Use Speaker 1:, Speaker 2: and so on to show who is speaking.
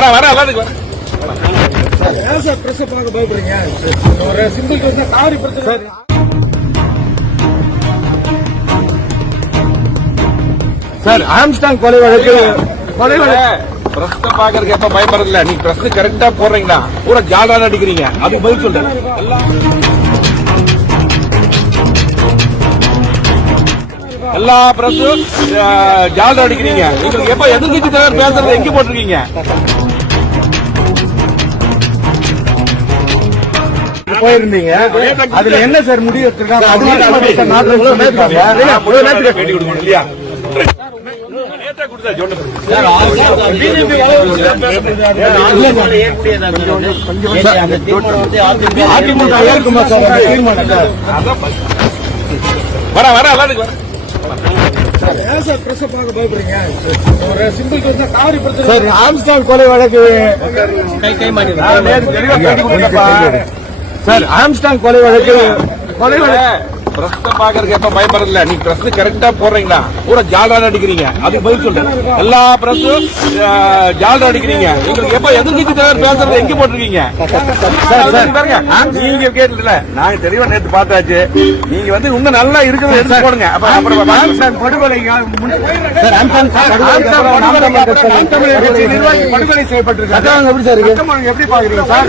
Speaker 1: வர வர எல்லாத்துக்கு வர
Speaker 2: ஏன் சார் பிரஸ் பார்க்க பயப்படுறீங்க ஒரு சிம்பிள் கேஸ் காரி பிரச்சனை சார் ஆம்ஸ்டாங் கொலை வழக்கு. கொலை வழக்கு
Speaker 1: பிரஸ் பாக்குறதுக்கு எப்ப பயப்படுறதில்ல. நீ பிரஸ் கரெக்டா போடுறீங்களா? பூரா ஜாலா அடிக்கிறீங்க அதுக்கு பதில் சொல்றேன். எல்லா பிரஸும் ஜாலா அடிக்கிறீங்க நீங்க எப்ப எதிர்கட்சி தலைவர் பேசுறது எங்க போட்டிருக்கீங்க
Speaker 2: போயிருந்தீங்க அதுல என்ன சார் முடிவு. அதிமுக ஏற்குமா சார்.
Speaker 1: வர வர எல்லாத்துக்கு வர
Speaker 2: ஆம்ஸ்டாங் கொலை வழக்கு. சார் ஆம்ஸ்டாங் கொலை வழக்கு. கொலை வழக்கு.
Speaker 1: பிரஸ் பாக்குறதுக்கு எப்ப பயப்படுறதில்ல. நீ பிரஸ் கரெக்டா போடுறீங்களா? பூரா ஜாலா அடிக்கிறீங்க அதுக்கு பதில் சொல்றேன். எல்லா பிரஸும் ஜாலா அடிக்கிறீங்க உங்களுக்கு எப்ப எதிர்கட்சி தலைவர் பேசுறது? எங்க போட்டிருக்கீங்க. பாருங்க. நீங்க கேட்டல நாங்க தெளிவா நேத்து பார்த்தாச்சு. நீங்க வந்து இன்னும் நல்லா இருக்கிறத எடுத்து போடுங்க.
Speaker 2: படுகொலை செய்யப்பட்டிருக்காங்க எப்படி சார் எப்படி பாக்குறீங்க சார்